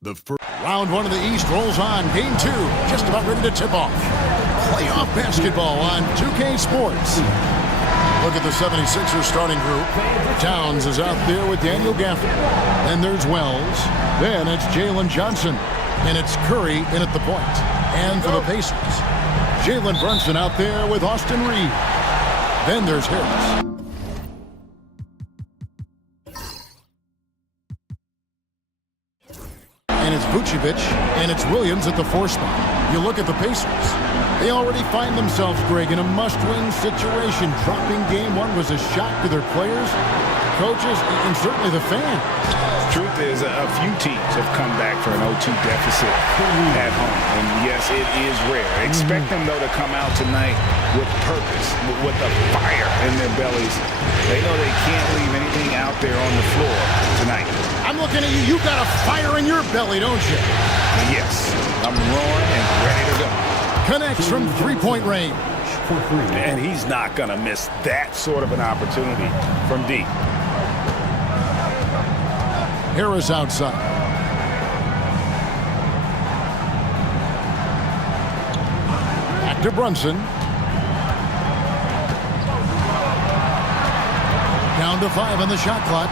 The first round one of the East rolls on. Game 2, just about ready to tip off. Playoff basketball on 2K Sports. Look at the 76ers starting group. Towns is out there with Daniel Gafford. Then there's Wells. Then it's Jalen Johnson. And it's Curry in at the point. And for the Pacers, Jalen Brunson out there with Austin Reeves. Then there's Harris. And it's Vucevic, and it's Williams at the 4 spot. You look at the Pacers. They already find themselves, Greg, in a must-win situation. Dropping game 1 was a shock to their players, coaches, and certainly the fans. Truth is, a few teams have come back for an 0-2 deficit at home. And yes, it is rare. Expect them, though, to come out tonight with purpose, with a fire in their bellies. They know they can't leave anything out there on the floor tonight. I'm looking at you. You've got a fire in your belly, don't you? Yes. I'm roaring and ready to go. Connects from three-point range. And he's not going to miss that sort of an opportunity from deep. Harris outside. Back to Brunson. Down to 5 on the shot clock.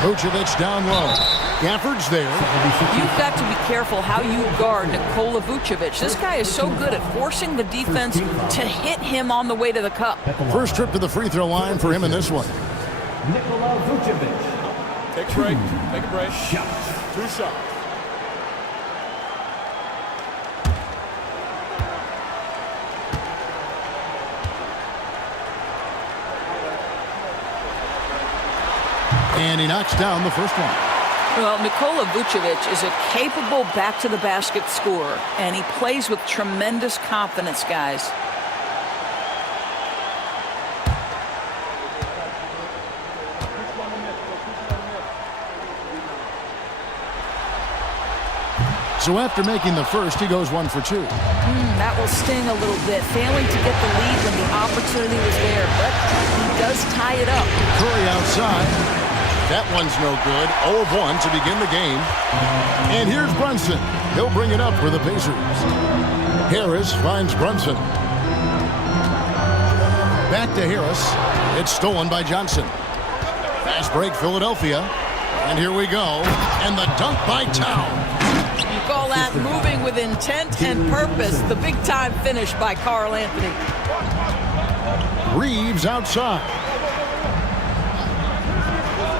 Vucevic down low. Gafford's there. You've got to be careful how you guard Nikola Vucevic. This guy is so good at forcing the defense to hit him on the way to the cup. First trip to the free throw line for him in this one. Nikola Vucevic. Take a break. Take a break. Shots. 2 shots. And he knocks down the first one. Well, Nikola Vucevic is a capable back-to-the-basket scorer, and he plays with tremendous confidence, guys. So after making the first, he goes 1 for 2. That will sting a little bit, failing to get the lead when the opportunity was there, but he does tie it up. Curry outside. That one's no good. 0 of 1 to begin the game. And here's Brunson. He'll bring it up for the Pacers. Harris finds Brunson. Back to Harris. It's stolen by Johnson. Fast break, Philadelphia. And here we go. And the dunk by Town. You call that moving with intent and purpose. The big-time finish by Karl Anthony. Reeves outside.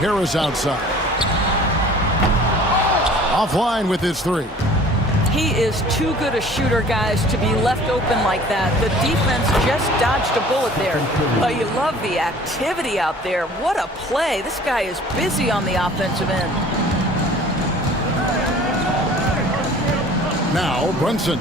Harris outside. Offline with his 3. He is too good a shooter, guys, to be left open like that. The defense just dodged a bullet there. But you love the activity out there. What a play. This guy is busy on the offensive end. Now Brunson.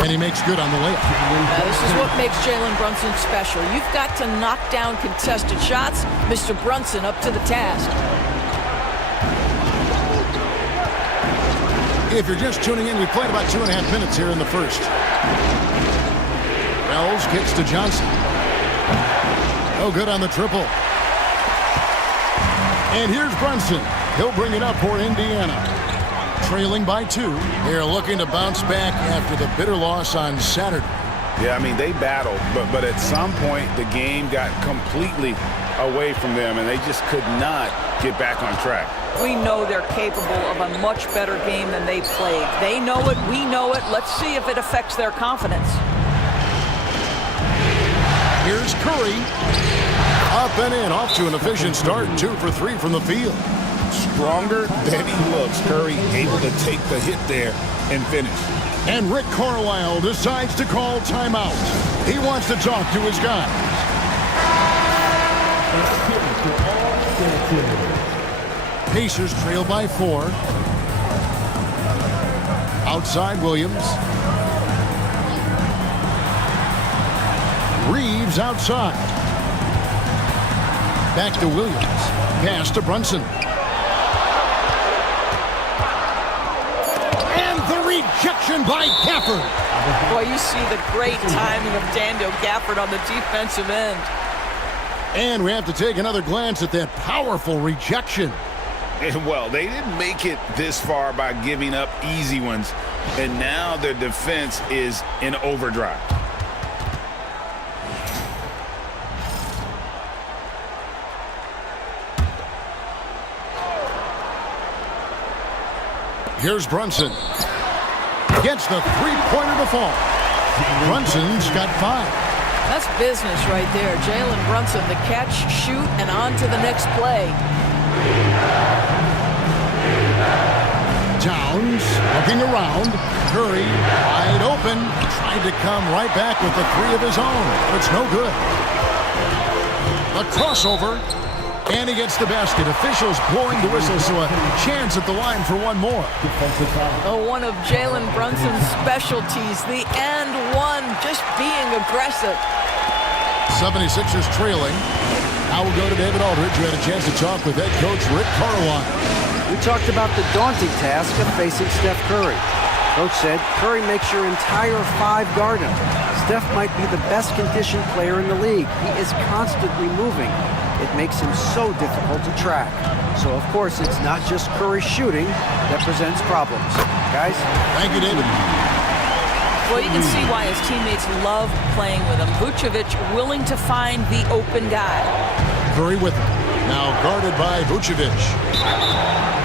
And he makes good on the layup. Now, this is what makes Jalen Brunson special. You've got to knock down contested shots. Mr. Brunson up to the task. If you're just tuning in, we played about 2.5 minutes here in the first. Wells kicks to Johnson. No good on the triple. And here's Brunson. He'll bring it up for Indiana. Trailing by 2. They're looking to bounce back after the bitter loss on Saturday. Yeah, I mean, they battled, but at some point the game got completely away from them, and they just could not get back on track. We know they're capable of a much better game than they played. They know it, we know it. Let's see if it affects their confidence. Here's Curry. Up and in, off to an efficient start. 2 for 3 from the field. Stronger than he looks. Curry able to take the hit there and finish. And Rick Carlisle decides to call timeout. He wants to talk to his guys. Pacers trail by 4. Outside Williams. Reeves outside. Back to Williams. Pass to Brunson. And The rejection by Gafford. Boy, you see the great timing of Daniel Gafford on the defensive end. And we have to take another glance at that powerful rejection. And, well, they didn't make it this far by giving up easy ones. And now their defense is in overdrive. Here's Brunson. Gets the three-pointer to fall. Brunson's got 5. That's business right there. Jalen Brunson, the catch, shoot, and on to the next play. Towns looking around. Curry wide open. Tried to come right back with the 3 of his own, but it's no good. A crossover, and he gets the basket. Officials blowing the whistle, so a chance at the line for one more. Oh, one of Jalen Brunson's specialties, the and one, just being aggressive. 76ers trailing. Now we'll go to David Aldridge, who had a chance to talk with head coach Rick Carlisle. We talked about the daunting task of facing Steph Curry. Coach said, Curry makes your entire 5 guard him. Steph might be the best conditioned player in the league. He is constantly moving. It makes him so difficult to track. So, of course, it's not just Curry shooting that presents problems. Guys? Thank you, David. Well, you can see why his teammates love playing with him. Vucevic willing to find the open guy. Curry with him. Now guarded by Vucevic.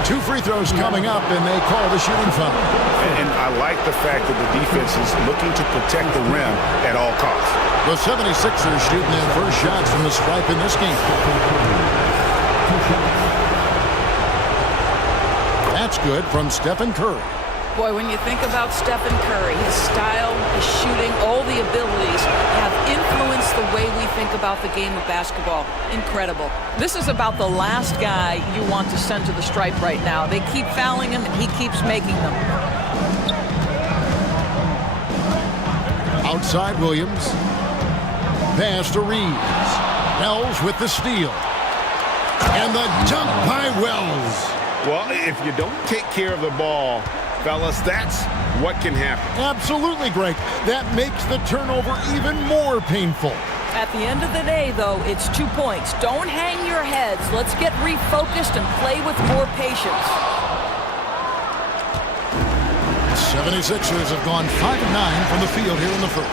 2 free throws coming up, and they call the shooting foul. And I like the fact that the defense is looking to protect the rim at all costs. The 76ers shooting their first shots from the stripe in this game. That's good from Stephen Curry. Boy, when you think about Stephen Curry, his style, his shooting, all the abilities have influenced the way we think about the game of basketball. Incredible. This is about the last guy you want to send to the stripe right now. They keep fouling him, and he keeps making them. Outside Williams. Pass to Reeves. Wells with the steal. And the dunk by Wells. Well, if you don't take care of the ball, fellas, that's what can happen. Absolutely, Greg. That makes the turnover even more painful. At the end of the day, though, it's 2 points. Don't hang your heads. Let's get refocused and play with more patience. 76ers have gone 5 of 9 from the field here in the first.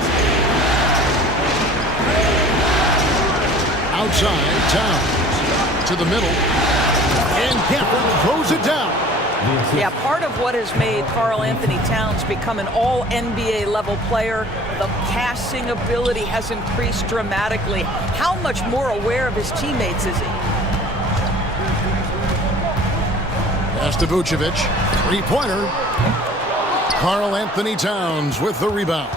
Outside, Towns to the middle. And Gafford throws it down. Yeah, part of what has made Karl Anthony Towns become an all-NBA level player, the passing ability has increased dramatically. How much more aware of his teammates is he? Pass to Vucevic. 3-pointer. Karl Anthony Towns with the rebound.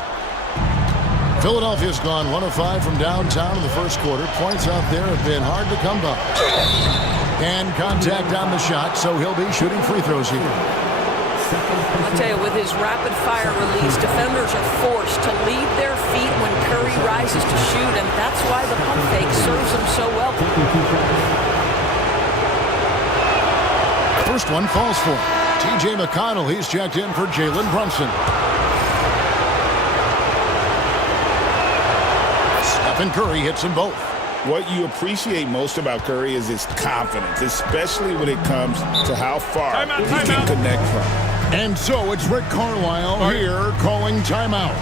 Philadelphia's gone 1 of 5 from downtown in the first quarter. Points out there have been hard to come by. And contact on the shot, so he'll be shooting free throws here. I'll tell you, with his rapid-fire release, defenders are forced to leave their feet when Curry rises to shoot, and that's why the pump fake serves him so well. First one falls for him. T.J. McConnell, he's checked in for Jalen Brunson. Stephen Curry hits them both. What you appreciate most about Curry is his confidence, especially when it comes to how far he can connect from. And so it's Rick Carlisle here calling timeout.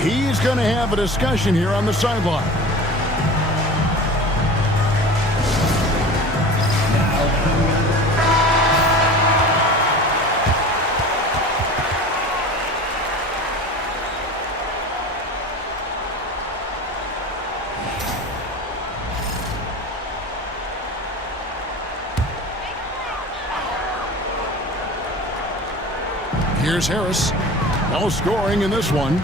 He's going to have a discussion here on the sideline. Here's Harris. No scoring in this one.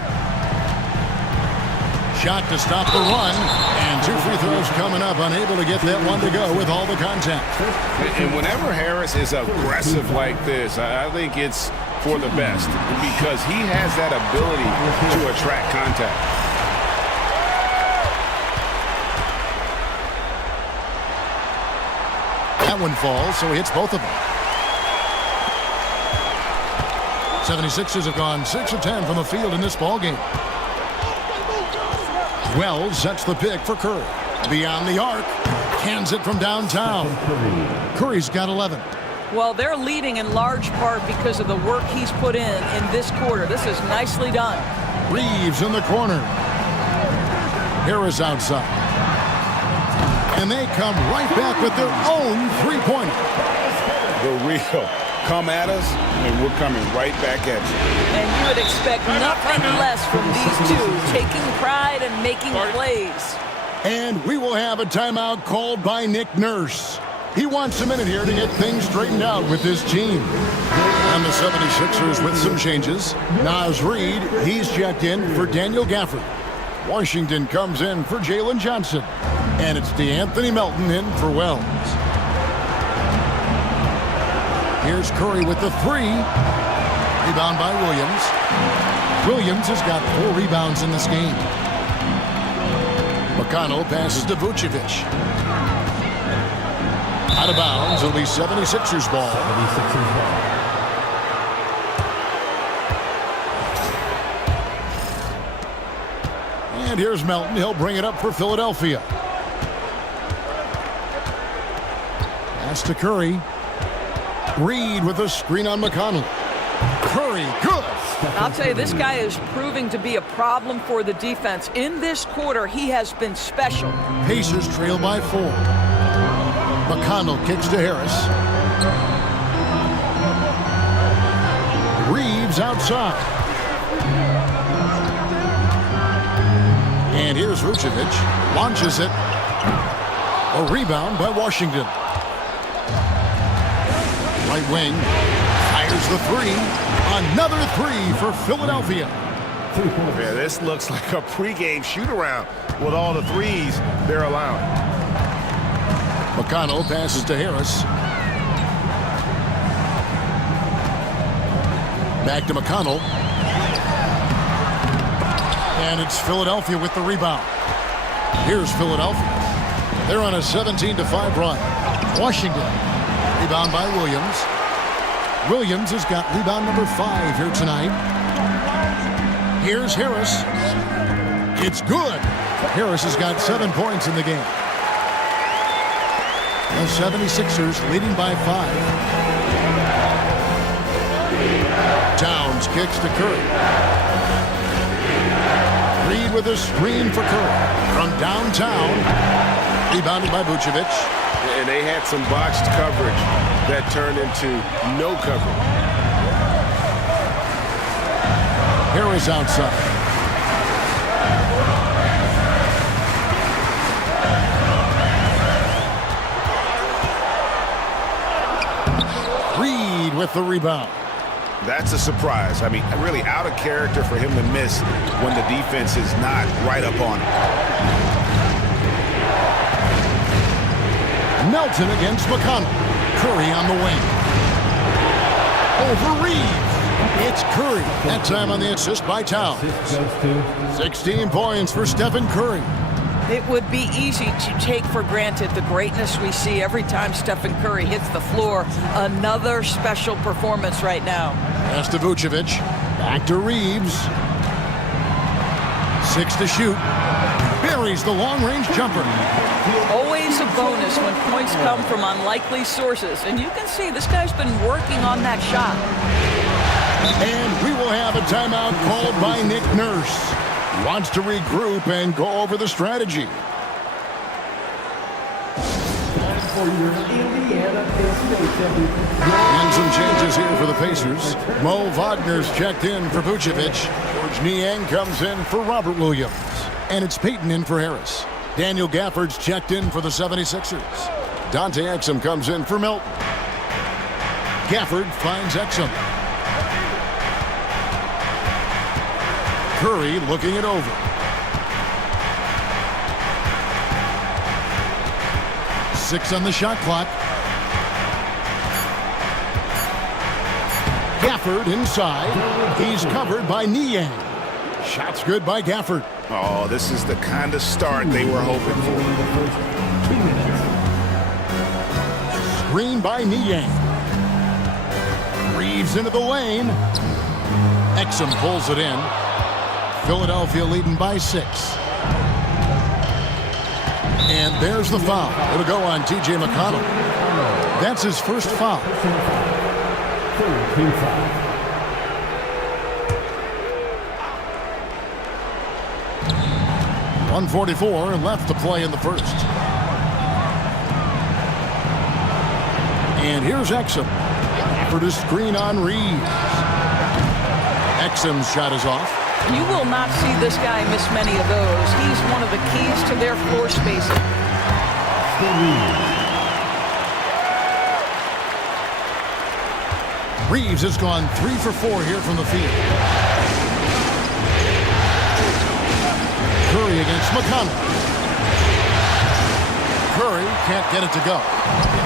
Shot to stop the run. And 2 free throws coming up. Unable to get that one to go with all the contact. And whenever Harris is aggressive like this, I think it's for the best because he has that ability to attract contact. That one falls, so he hits both of them. 76ers have gone 6 of 10 from the field in this ballgame. Wells sets the pick for Curry. Beyond the arc. Cans it from downtown. Curry's got 11. Well, they're leading in large part because of the work he's put in this quarter. This is nicely done. Reeves in the corner. Harris outside. And they come right back with their own three-pointer. The real come at us, and we're coming right back at you. And you would expect nothing less from these two, taking pride and making plays. And we will have a timeout called by Nick Nurse. He wants a minute here to get things straightened out with his team. And the 76ers with some changes. Naz Reid, he's checked in for Daniel Gafford. Washington comes in for Jalen Johnson. And it's DeAnthony Melton in for Wells. Here's Curry with the three. Rebound by Williams. Williams has got 4 rebounds in this game. McConnell passes to Vucevic. Out of bounds, it'll be 76ers ball. And here's Melton. He'll bring it up for Philadelphia. Pass to Curry. Reed with a screen on McConnell. Curry, good. I'll tell you, this guy is proving to be a problem for the defense. In this quarter, he has been special. Pacers trail by 4. McConnell kicks to Harris. Reeves outside. And here's Vucevic. Launches it. A rebound by Washington. Right wing. Fires the three. Another three for Philadelphia. Yeah, this looks like a pregame shoot-around with all the threes they're allowing. McConnell passes to Harris. Back to McConnell. And it's Philadelphia with the rebound. Here's Philadelphia. They're on a 17-5 run. Washington. Rebound by Williams. Williams has got rebound number 5 here tonight. Here's Harris. It's good. Harris has got 7 points in the game. The 76ers leading by 5. Towns kicks to Curry. Reed with a screen for Curry. From downtown. Rebounded by Vucevic. And they had some botched coverage that turned into no coverage. Harris outside. Reed with the rebound. That's a surprise. I mean, really out of character for him to miss when the defense is not right up on him. Melton against McConnell. Curry on the wing. Over Reeves. It's Curry. That time on the assist by Towns. 16 points for Stephen Curry. It would be easy to take for granted the greatness we see every time Stephen Curry hits the floor. Another special performance right now. Pass to Vucevic. Back to Reeves. 6 to shoot. Buries the long-range jumper. Always a bonus when points come from unlikely sources. And you can see this guy's been working on that shot. And we will have a timeout called by Nick Nurse. He wants to regroup and go over the strategy. And some changes here for the Pacers. Mo Wagner's checked in for Vucevic. George Niang comes in for Robert Williams. And it's Payton in for Harris. Daniel Gafford's checked in for the 76ers. Dante Exum comes in for Melton. Gafford finds Exum. Curry looking it over. Six on the shot clock. Gafford inside. He's covered by Niang. Shot's good by Gafford. Oh, this is the kind of start they were hoping for. Screen by Niang. Reeves into the lane. Exum pulls it in. Philadelphia leading by 6. And there's the foul. It'll go on T.J. McConnell. That's his first foul. 1:44 left to play in the first. And here's Exum. For the screen on Reeves. Exum's shot is off. You will not see this guy miss many of those. He's one of the keys to their floor spacing. Reeves has gone 3 for 4 here from the field. Curry against McConnell. Curry can't get it to go.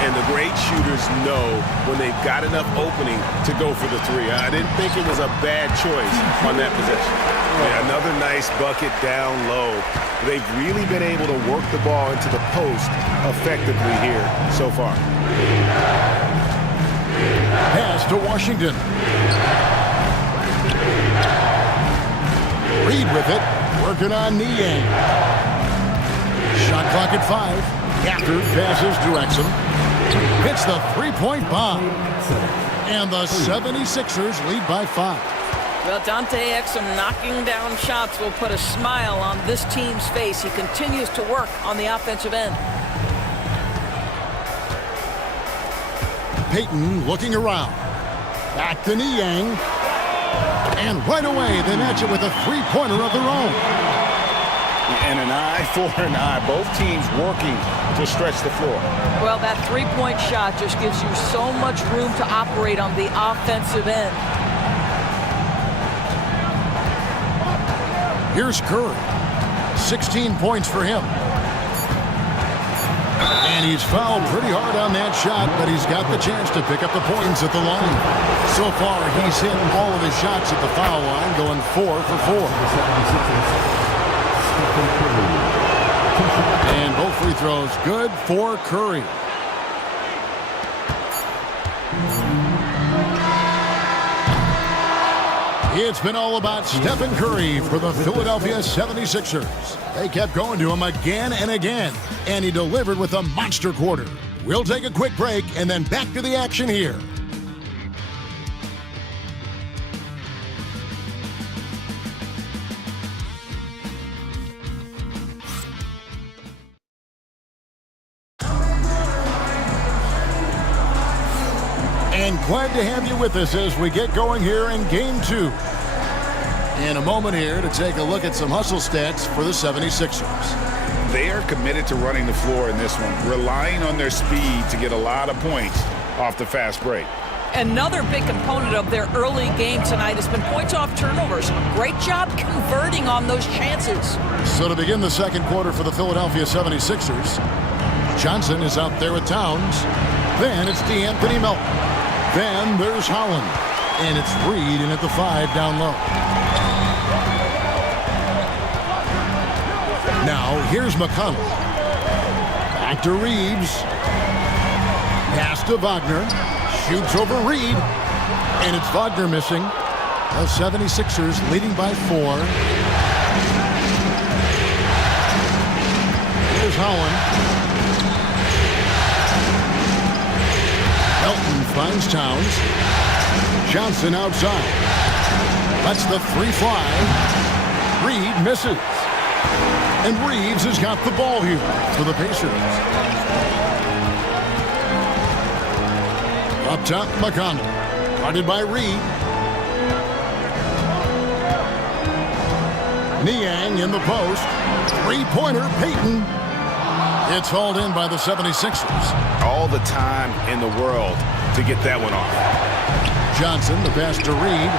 And the great shooters know when they've got enough opening to go for the three. I didn't think it was a bad choice on that possession. Yeah, another nice bucket down low. They've really been able to work the ball into the post effectively here so far. Pass to Washington. Reed with it. Working on Niang. Shot clock at 5. After passes to Exum. Hits the three-point bomb. And the 76ers lead by 5. Well, Dante Exum knocking down shots will put a smile on this team's face. He continues to work on the offensive end. Payton looking around. Back to Niang. And right away, they match it with a three-pointer of their own. And an eye for an eye. Both teams working to stretch the floor. Well, that three-point shot just gives you so much room to operate on the offensive end. Here's Curry. 16 points for him. And he's fouled pretty hard on that shot, but he's got the chance to pick up the points at the line. So far, he's hit all of his shots at the foul line, going 4 for 4. And both free throws good for Curry. It's been all about Stephen Curry for the Philadelphia 76ers. They kept going to him again and again, and he delivered with a monster quarter. We'll take a quick break and then back to the action here. And glad to have you with us as we get going here in Game 2. In a moment here to take a look at some hustle stats for the 76ers. They are committed to running the floor in this one, relying on their speed to get a lot of points off the fast break. Another big component of their early game tonight has been points off turnovers. Great job converting on those chances. So to begin the second quarter for the Philadelphia 76ers, Johnson is out there with Towns. Then it's DeAnthony Melton. Then there's Holland. And it's Reed in at the 5 down low. Now here's McConnell. Back to Reeves. Pass to Wagner. Shoots over Reed. And it's Wagner missing. The 76ers leading by 4. Here's Holland. Melton finds Towns. Johnson outside. Lets the 3 fly. Reed misses. And Reeves has got the ball here for the Pacers. Up top, McConnell. Guarded by Reed. Niang in the post. Three-pointer, Payton. It's hauled in by the 76ers. All the time in the world to get that one off. Johnson, the pass to Reed,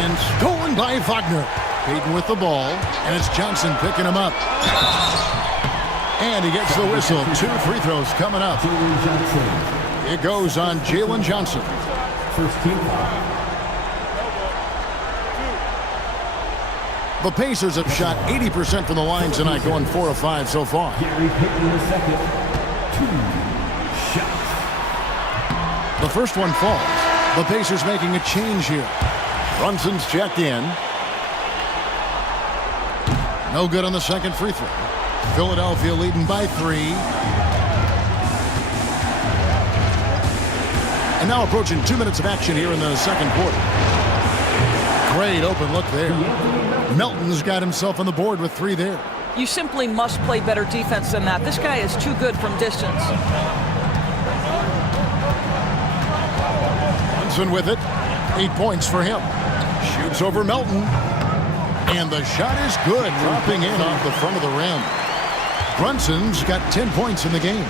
and stolen by Wagner. Payton with the ball, and it's Johnson picking him up. And he gets the whistle. 2 free throws coming up. It goes on Jalen Johnson. First team foul. The Pacers have shot 80% from the line tonight, going 4 of 5 so far. Gary Payton in the second. 2 shots. The first one falls. The Pacers making a change here. Brunson's checked in. No good on the second free throw. Philadelphia leading by 3. And now approaching 2 minutes of action here in the second quarter. Great open look there. Melton's got himself on the board with 3 there. You simply must play better defense than that. This guy is too good from distance. Brunson with it. 8 points for him. Shoots over Melton. And the shot is good, dropping in off the front of the rim. Brunson's got 10 points in the game.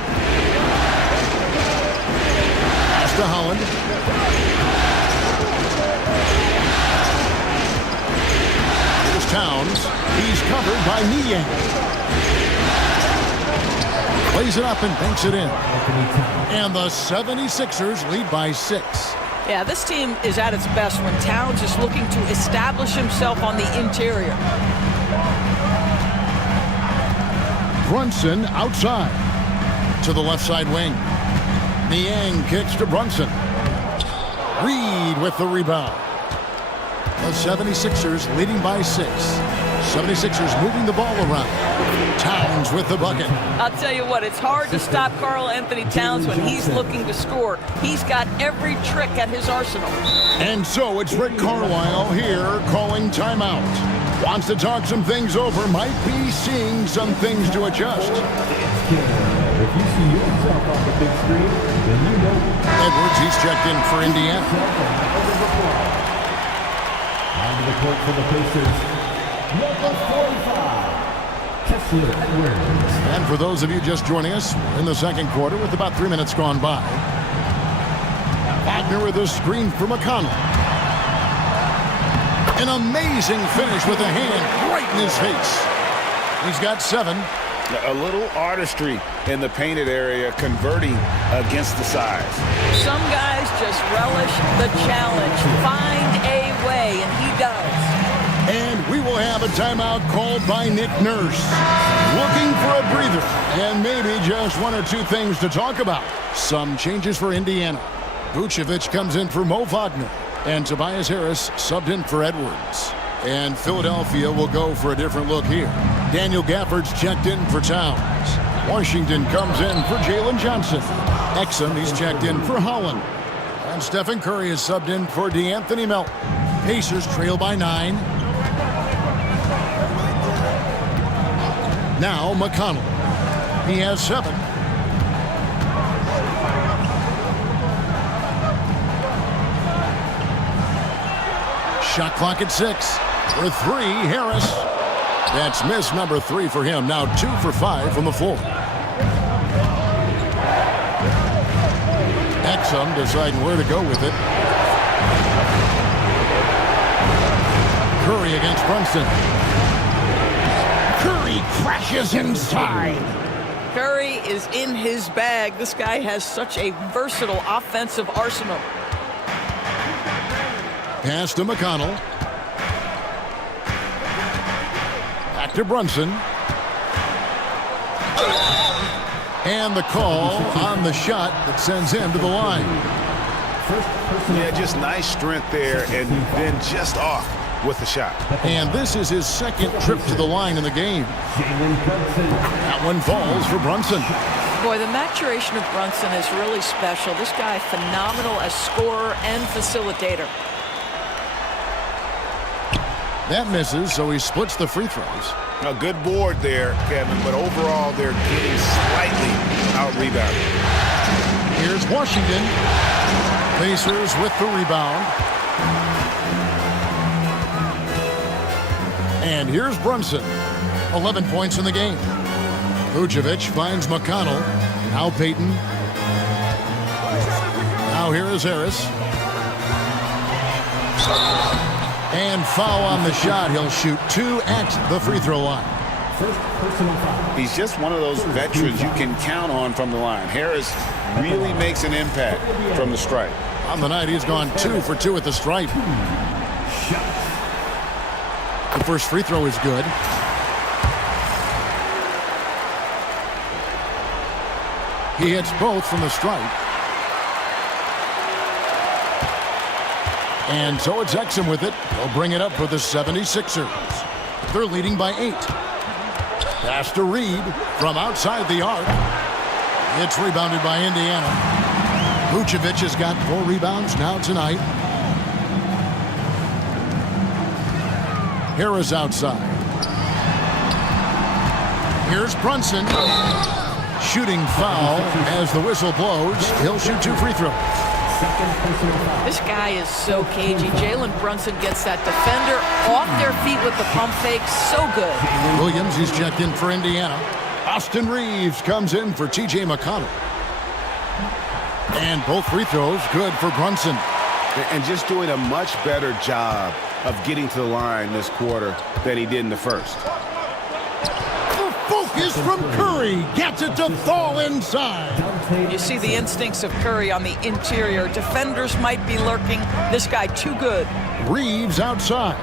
Pass to Holland. Here's Towns. He's covered by Niang. Plays it up and banks it in. And the 76ers lead by 6. Yeah, this team is at its best when Towns is looking to establish himself on the interior. Brunson outside to the left side wing. Niang kicks to Brunson. Reed with the rebound. The 76ers leading by 6. 76ers moving the ball around. Towns with the bucket. I'll tell you what, it's hard to stop Karl Anthony Towns when he's looking to score. He's got every trick at his arsenal. And so it's Rick Carlisle here calling timeout. Wants to talk some things over, might be seeing some things to adjust. If you see yourself on the big screen, then you know. Edwards, he's checked in for Indiana. Onto the court for the Pacers. Number 45, Kessler Edwards. And for those of you just joining us, we're in the second quarter with about 3 minutes gone by. Wagner with a screen for McConnell. An amazing finish with a hand right in his face. He's got 7. A little artistry in the painted area, converting against the size. Some guys just relish the challenge. Find a way, and he does. And we will have a timeout called by Nick Nurse. Looking for a breather and maybe just 1 or 2 things to talk about. Some changes for Indiana. Vucevic comes in for Mo Wagner. And Tobias Harris subbed in for Edwards. And Philadelphia will go for a different look here. Daniel Gafford's checked in for Towns. Washington comes in for Jalen Johnson. Exum, he's checked in for Holland. And Stephen Curry is subbed in for DeAnthony Melton. Pacers trail by 9. Now McConnell. He has 7. Shot clock at 6. For 3, Harris. That's miss number 3 for him. Now 2 for 5 from the floor. Exum deciding where to go with it. Curry against Brunson. Curry crashes inside. Curry is in his bag. This guy has such a versatile offensive arsenal. Pass to McConnell. Back to Brunson. And the call on the shot that sends him to the line. Yeah, just nice strength there, and then just off with the shot. And this is his second trip to the line in the game. That one falls for Brunson. Boy, the maturation of Brunson is really special. This guy, phenomenal as scorer and facilitator. That misses, so he splits the free throws. A good board there, Kevin, but overall they're getting slightly out-rebounded. Here's Washington. Pacers with the rebound. And here's Brunson. 11 points in the game. Vucevic finds McConnell. Now Payton. Now here is Harris. And foul on the shot. He'll shoot 2 at the free throw line. He's just one of those veterans you can count on from the line. Harris really makes an impact from the stripe. On the night, he's gone 2 for 2 at the stripe. The first free throw is good. He hits both from the stripe. And so it's Exum with it. They'll bring it up for the 76ers. They're leading by 8. Pass to Reed from outside the arc. It's rebounded by Indiana. Vucevic has got 4 rebounds now tonight. Harris outside. Here's Brunson. Shooting foul as the whistle blows. He'll shoot 2 free throws. This guy is so cagey. Jalen Brunson gets that defender off their feet with the pump fake. So good. Williams, he's checked in for Indiana. Austin Reeves comes in for T.J. McConnell. And both free throws good for Brunson. And just doing a much better job of getting to the line this quarter than he did in the first. The focus from Curry gets it to fall inside. You see the instincts of Curry on the interior. Defenders might be lurking. This guy too good. Reeves outside.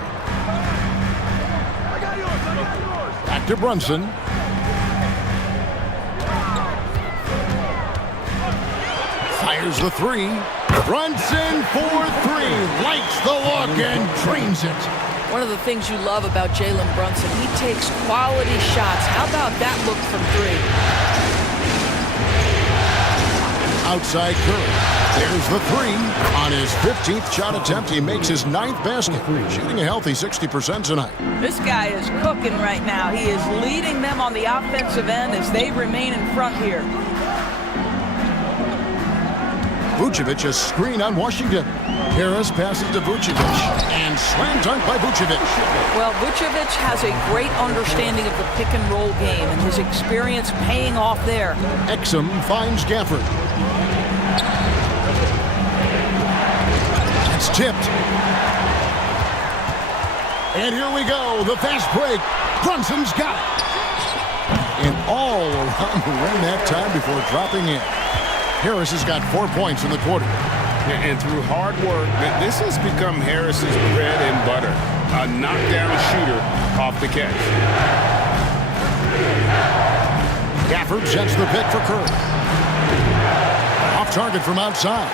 Back to Brunson. Fires the 3. Brunson for 3. Likes the look and drains it. One of the things you love about Jalen Brunson, he takes quality shots. How about that look from 3? Outside Curry. There's the 3. On his 15th shot attempt, he makes his 9th basket. Shooting a healthy 60% tonight. This guy is cooking right now. He is leading them on the offensive end as they remain in front here. Vucevic, a screen on Washington. Harris passes to Vucevic. And slam dunk by Vucevic. Well, Vucevic has a great understanding of the pick-and-roll game, and his experience paying off there. Exum finds Gafford. It's tipped. And here we go. The fast break. Brunson's got it. And all around the rim that time before dropping in. Harris has got 4 points in the quarter. And through hard work, this has become Harris's bread and butter. A knockdown shooter off the catch. Gafford sets the pick for Curry. Off target from outside.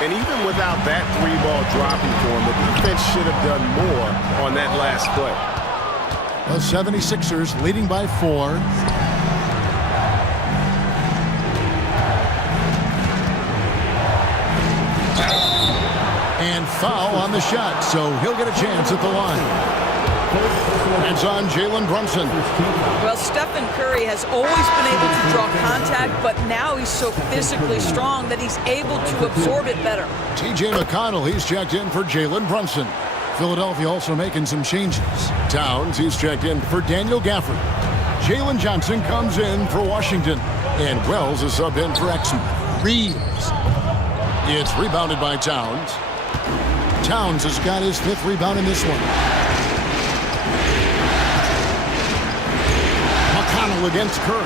And even without that 3-ball dropping for him, the defense should have done more on that last play. The 76ers leading by 4. And foul on the shot, so he'll get a chance at the line. It's on Jalen Brunson. Well, Stephen Curry has always been able to draw contact, but now he's so physically strong that he's able to absorb it better. T.J. McConnell, he's checked in for Jalen Brunson. Philadelphia also making some changes. Towns, he's checked in for Daniel Gafford. Jalen Johnson comes in for Washington. And Wells is subbed in for Exum. Reeves. It's rebounded by Towns. Towns has got his 5th rebound in this one. McConnell against Curry.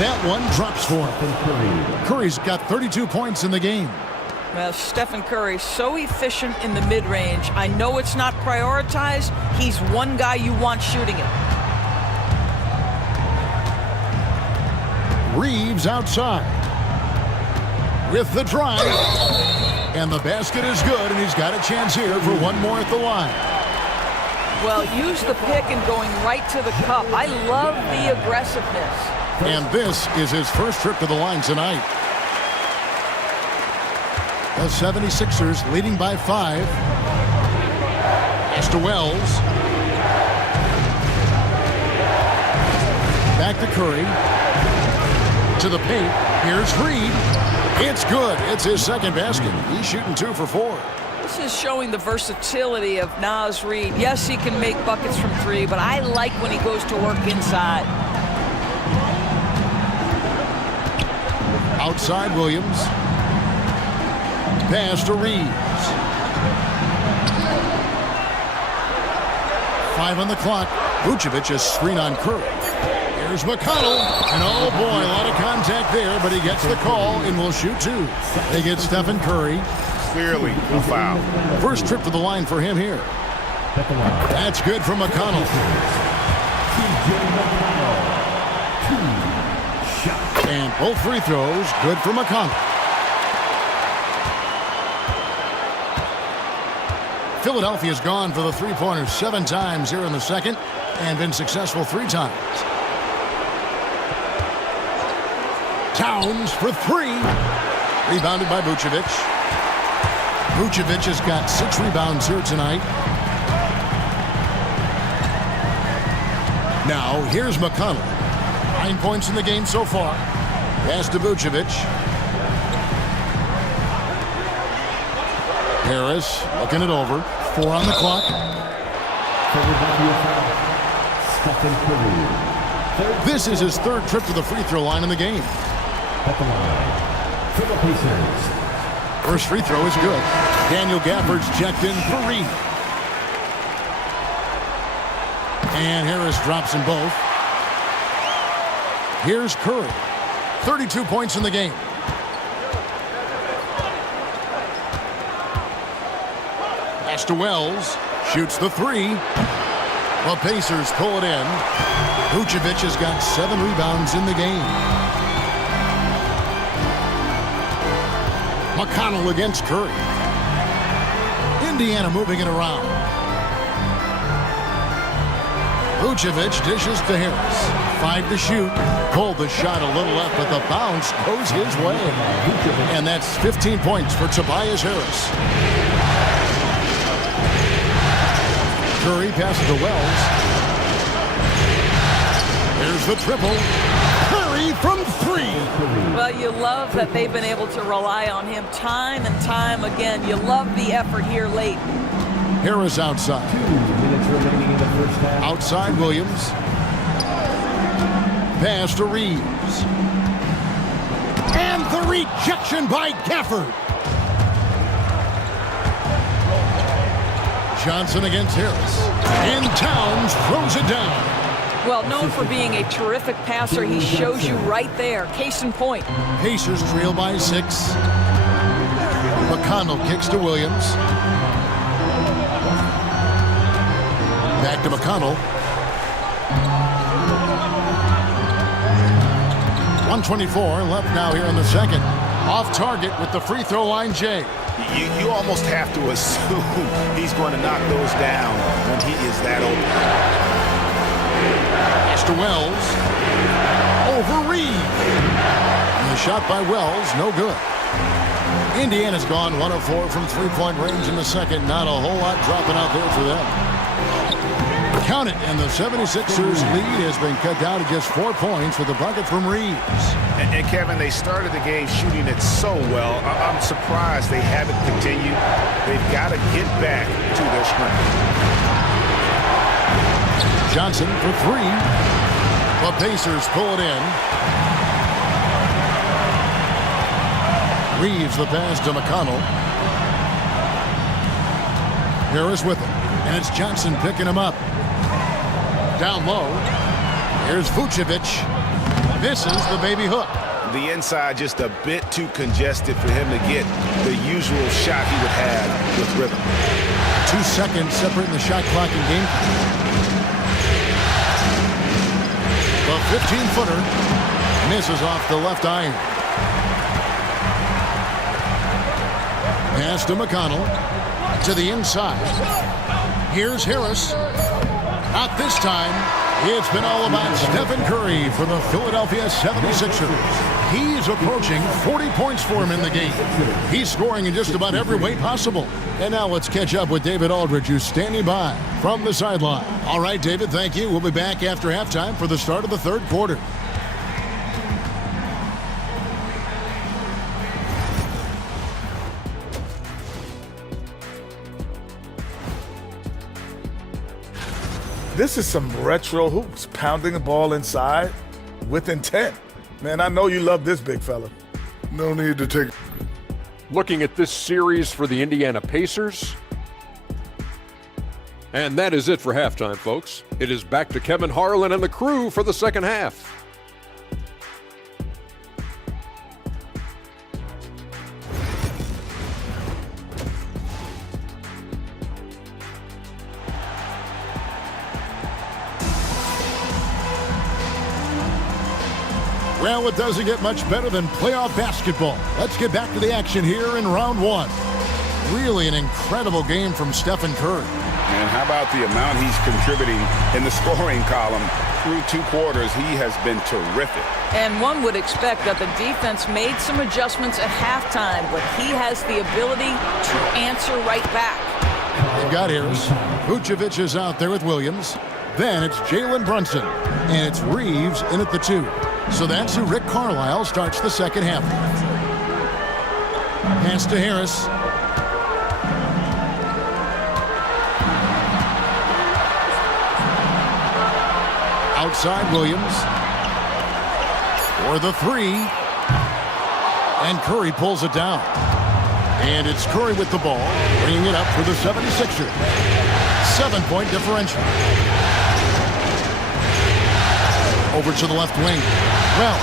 That one drops for him. Curry's got 32 points in the game. Well, Stephen Curry, so efficient in the mid-range. I know it's not prioritized. He's one guy you want shooting it. Reeves outside. With the drive. And the basket is good, and he's got a chance here for one more at the line. Well, use the pick and going right to the cup. I love the aggressiveness. And this is his first trip to the line tonight. The 76ers leading by 5. Pass to Wells. Back to Curry. To the paint. Here's Reed. It's good. It's his 2nd basket. He's shooting 2 for 4. This is showing the versatility of Naz Reid. Yes, he can make buckets from 3, but I like when he goes to work inside. Outside Williams. Pass to Reeves. 5 on the clock. Vucevic is screen on Curry. Here's McConnell. And oh boy, a lot of contact there, but he gets the call and will shoot 2. They get Stephen Curry. Clearly a foul. First trip to the line for him here. That's good for McConnell. And both free throws good for McConnell. Philadelphia's gone for the three-pointers 7 times here in the second and been successful 3 times. Towns for 3. Rebounded by Vucevic. Vucevic has got 6 rebounds here tonight. Now, here's McConnell. 9 points in the game so far. Pass to Vucevic. Harris looking it over. 4 on the clock. This is his 3rd trip to the free throw line in the game. At the line for the Pacers. First free throw is good. Daniel Gafford's checked in for Reed. And Harris drops them both. Here's Curry. 32 points in the game. Pass to Wells. Shoots the 3. The Pacers pull it in. Vucevic has got 7 rebounds in the game. McConnell against Curry. Indiana moving it around. Vucevic dishes to Harris. 5 to shoot. Pulled the shot a little left, but the bounce goes his way. And that's 15 points for Tobias Harris. Curry passes to Wells. Here's the triple. Curry from 3. Well, you love that they've been able to rely on him time and time again. You love the effort here late. Harris outside. 2 minutes remaining in the first half. Outside Williams. Pass to Reeves. And the rejection by Gafford. Johnson against Harris. And Towns throws it down. Well, known for being a terrific passer, he shows you right there. Case in point. Pacers trail by 6. McConnell kicks to Williams. Back to McConnell. 1:24 left now here in the second. Off target with the free throw line, Jay. You almost have to assume he's going to knock those down when he is that open. Pass to Wells. Over Reed. And the shot by Wells, no good. Indiana's gone 1 of 4 from three-point range in the second. Not a whole lot dropping out there for them. Count it, and the 76ers lead has been cut down to just 4 points with a bucket from Reeves. And Kevin, they started the game shooting it so well. I'm surprised they haven't continued. They've got to get back to their strength. Johnson for 3. The Pacers pull it in. Reeves the pass to McConnell. Harris with it. And it's Johnson picking him up. Down low. Here's Vucevic. Misses the baby hook. The inside just a bit too congested for him to get the usual shot he would have with rhythm. 2 seconds separating the shot clock and game. The 15-footer misses off the left iron. Pass to McConnell. To the inside. Here's Harris. Not this time. It's been all about Stephen Curry for the Philadelphia 76ers. He's approaching 40 points for him in the game. He's scoring in just about every way possible. And now let's catch up with David Aldridge, who's standing by from the sideline. All right, David, thank you. We'll be back after halftime for the start of the third quarter. This is some retro hoops, pounding the ball inside with intent. Man, I know you love this big fella. No need to take. Looking at this series for the Indiana Pacers. And that is it for halftime, folks. It is back to Kevin Harlan and the crew for the second half. Well, it doesn't get much better than playoff basketball. Let's get back to the action here in round 1. Really an incredible game from Stephen Curry. And how about the amount he's contributing in the scoring column? Through 2 quarters, he has been terrific. And one would expect that the defense made some adjustments at halftime, but he has the ability to answer right back. They've got Harris. Vucevic is out there with Williams. Then it's Jalen Brunson. And it's Reeves in at the 2. So that's who Rick Carlisle starts the second half. Pass to Harris. Outside Williams. For the 3. And Curry pulls it down. And it's Curry with the ball, bringing it up for the 76ers. 7-point differential. Over to the left wing. Wells.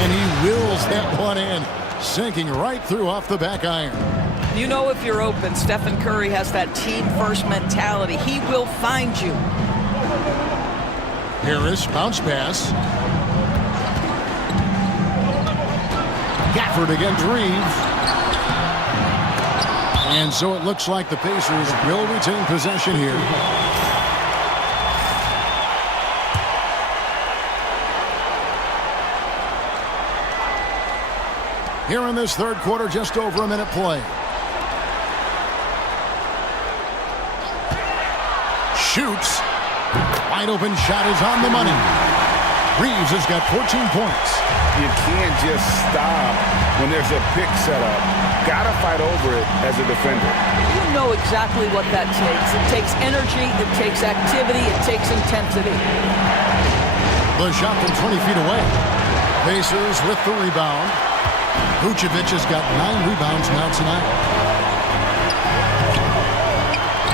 And he wills that one in, sinking right through off the back iron. You know if you're open, Stephen Curry has that team-first mentality. He will find you. Harris, bounce pass. Gafford against Reeves. And so it looks like the Pacers will retain possession here. Here in this third quarter, just over a minute play. Shoots. Wide open shot is on the money. Reeves has got 14 points. You can't just stop when there's a pick set up. Gotta fight over it as a defender. You know exactly what that takes. It takes energy, it takes activity, it takes intensity. The shot from 20 feet away. Pacers with the rebound. Vucevic has got 9 rebounds now tonight.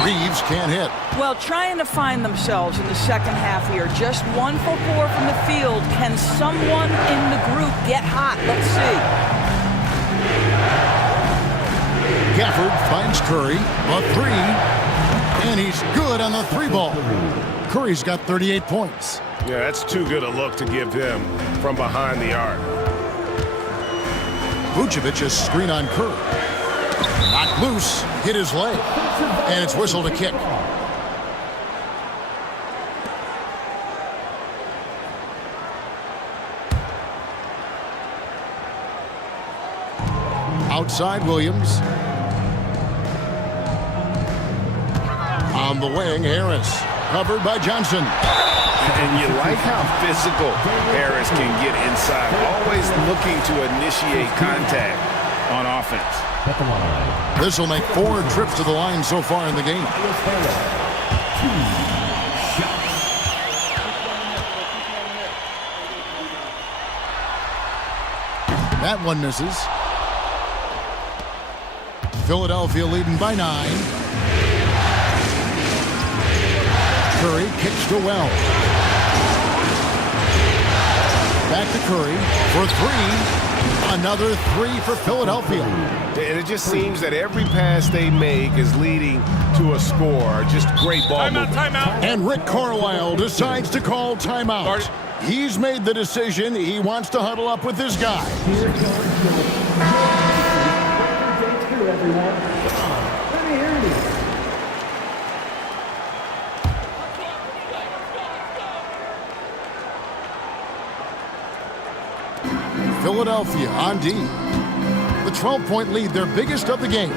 Reeves can't hit. Well, trying to find themselves in the second half here. Just 1 for 4 from the field. Can someone in the group get hot? Let's see. Gafford finds Curry. A 3. And he's good on the 3 ball. Curry's got 38 points. Yeah, that's too good a look to give him from behind the arc. Vucevic is screen on Curry. Knocked loose. Hit his leg. And it's whistled a kick. Outside Williams. On the wing, Harris. Covered by Johnson. And you like how physical Harris can get inside. Always looking to initiate contact on offense. This will make 4 trips to the line so far in the game. That one misses. Philadelphia leading by 9. Curry kicks to Wells. Back to Curry for 3. Another 3 for Philadelphia. And it just seems that every pass they make is leading to a score. Just great ball movement. Timeout. And Rick Carlisle decides to call timeout. He's made the decision. He wants to huddle up with his guys. Here comes Day 2, everyone. Come on, let me hear you. Philadelphia on D. The 12-point lead, their biggest of the game.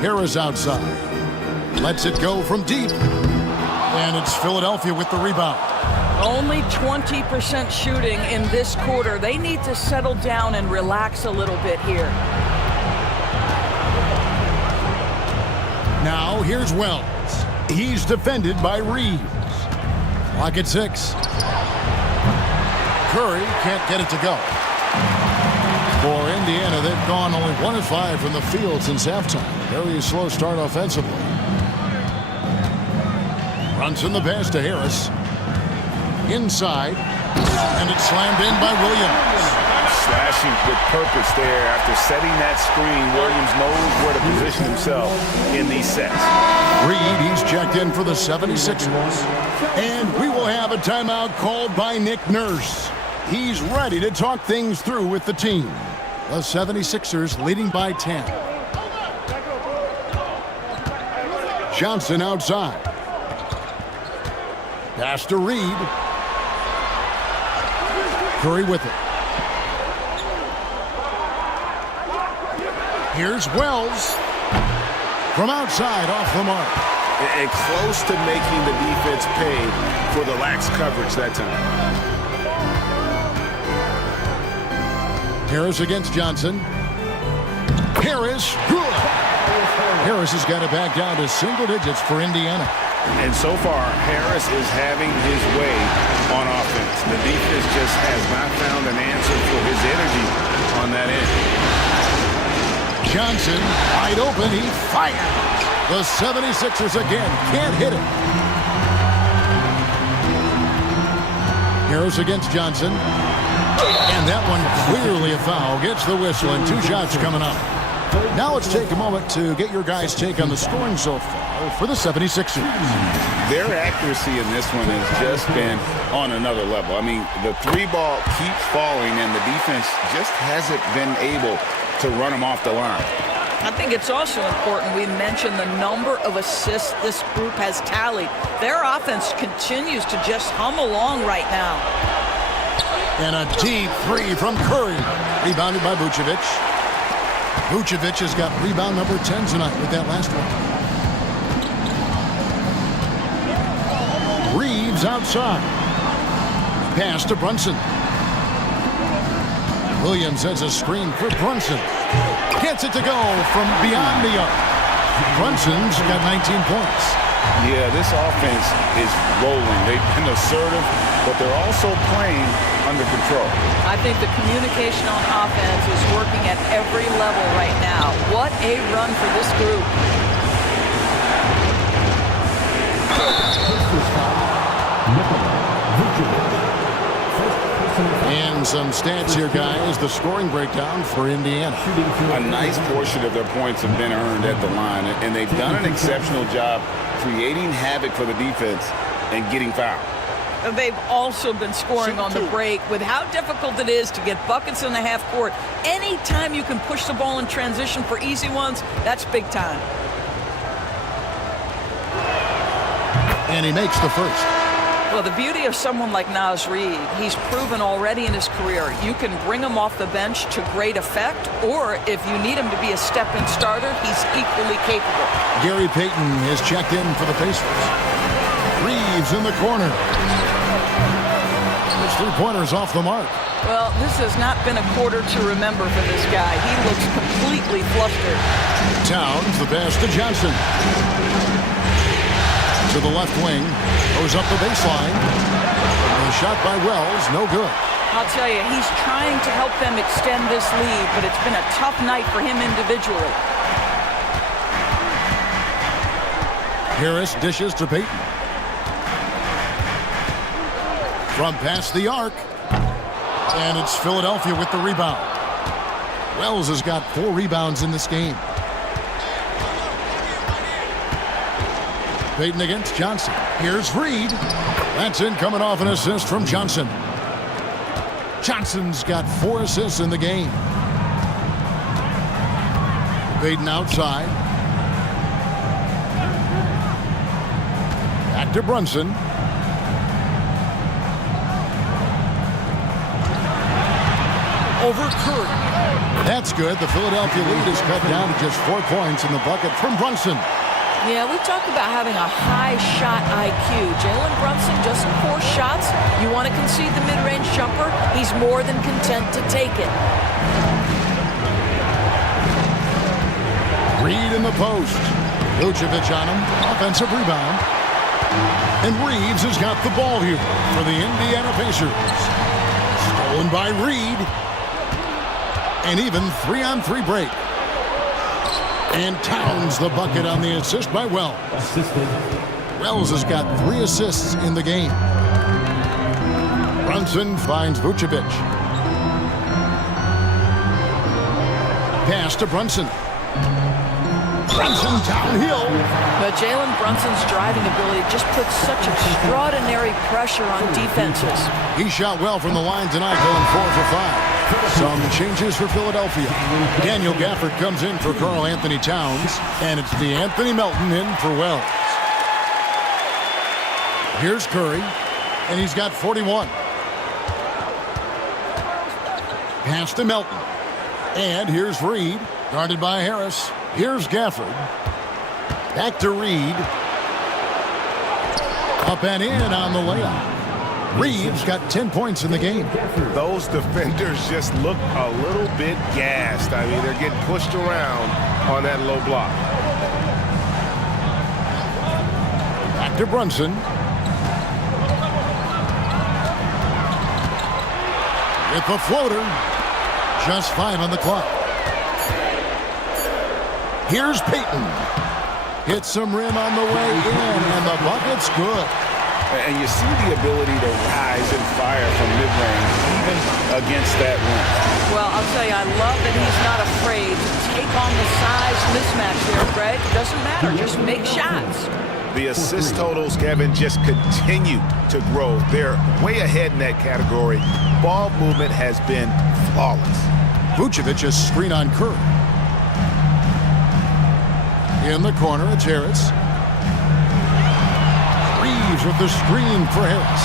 Harris outside. Lets it go from deep. And it's Philadelphia with the rebound. Only 20% shooting in this quarter. They need to settle down and relax a little bit here. Now here's Wells. He's defended by Reeves. Clock at 6. Curry can't get it to go. For Indiana, they've gone only 1 of 5 from the field since halftime. Very slow start offensively. Brunson the pass to Harris. Inside. And it's slammed in by Williams. Slashing with purpose there. After setting that screen, Williams knows where to position himself in these sets. Reed, he's checked in for the 76ers. And we will have a timeout called by Nick Nurse. He's ready to talk things through with the team. The 76ers leading by 10. Johnson outside. Pass to Reed. Curry with it. Here's Wells. From outside, off the mark. And close to making the defense pay for the lax coverage that time. Harris against Johnson. Harris, good. Harris has got it back down to single digits for Indiana. And so far, Harris is having his way on offense. The defense just has not found an answer for his energy on that end. Johnson, wide open, he fired. The 76ers again can't hit it. Harris against Johnson. And that one clearly a foul. Gets the whistle and 2 shots coming up. Now let's take a moment to get your guys' take on the scoring so far for the 76ers. Their accuracy in this one has just been on another level. I mean, the 3 ball keeps falling, and the defense just hasn't been able to run them off the line. I think it's also important we mention the number of assists this group has tallied. Their offense continues to just hum along right now. And a deep 3 from Curry. Rebounded by Vucevic. Vucevic has got rebound number 10 tonight with that last one. Reeves outside. Pass to Brunson. Williams has a screen for Brunson. Gets it to go from beyond the arc. Brunson's got 19 points. Yeah, this offense is rolling. They've been assertive, but they're also playing under control. I think the communication on offense is working at every level right now. What a run for this group. And some stats here, guys. The scoring breakdown for Indiana. A nice portion of their points have been earned at the line, and they've done an exceptional job creating havoc for the defense and getting fouled. They've also been scoring on the break. With how difficult it is to get buckets in the half court, anytime you can push the ball in transition for easy ones, that's big time. And he makes the first. Well, the beauty of someone like Naz Reid, he's proven already in his career, you can bring him off the bench to great effect, or if you need him to be a step-in starter, he's equally capable. Gary Payton is checked in for the Pacers. Reeves in the corner. His 3-pointers off the mark. Well, this has not been a quarter to remember for this guy. He looks completely flustered. Towns, the pass to Johnson. To the left wing, goes up the baseline. A shot by Wells, no good. I'll tell you, he's trying to help them extend this lead, but it's been a tough night for him individually. Harris dishes to Payton. From past the arc. And it's Philadelphia with the rebound. Wells has got 4 rebounds in this game. Payton against Johnson. Here's Reed. That's in, coming off an assist from Johnson. Johnson's got 4 assists in the game. Payton outside. Back to Brunson. Over Curry. That's good. The Philadelphia lead is cut down to just 4 points in the bucket from Brunson. Yeah, we talked about having a high shot IQ. Jalen Brunson, just 4 shots. You want to concede the mid-range jumper? He's more than content to take it. Reed in the post. Vucevic on him. Offensive rebound. And Reeves has got the ball here for the Indiana Pacers. Stolen by Reed. And even 3-on-3 break. And Towns the bucket on the assist by Wells. Wells has got 3 assists in the game. Brunson finds Vucevic. Pass to Brunson. Brunson downhill. But Jalen Brunson's driving ability just puts such extraordinary pressure on defenses. He shot well from the line tonight, going 4 for 5. Some changes for Philadelphia. Daniel Gafford comes in for Karl Anthony Towns, and it's DeAnthony Melton in for Wells. Here's Curry, and he's got 41. Pass to Melton. And here's Reed, guarded by Harris. Here's Gafford. Back to Reed. Up and in on the layup. Reed's got 10 points in the game. Those defenders just look a little bit gassed. I mean, they're getting pushed around on that low block. Back to Brunson. With the floater. Just 5 on the clock. Here's Payton. Hits some rim on the way in, and the bucket's good. And you see the ability to rise and fire from mid-range, even against that rim. Well, I'll tell you, I love that he's not afraid to take on the size mismatch here, Greg. It doesn't matter. Just make shots. The assist totals, Kevin, just continue to grow. They're way ahead in that category. Ball movement has been flawless. Vucevic is screen on Curry. In the corner, it's Harris. Reeves with the screen for Harris.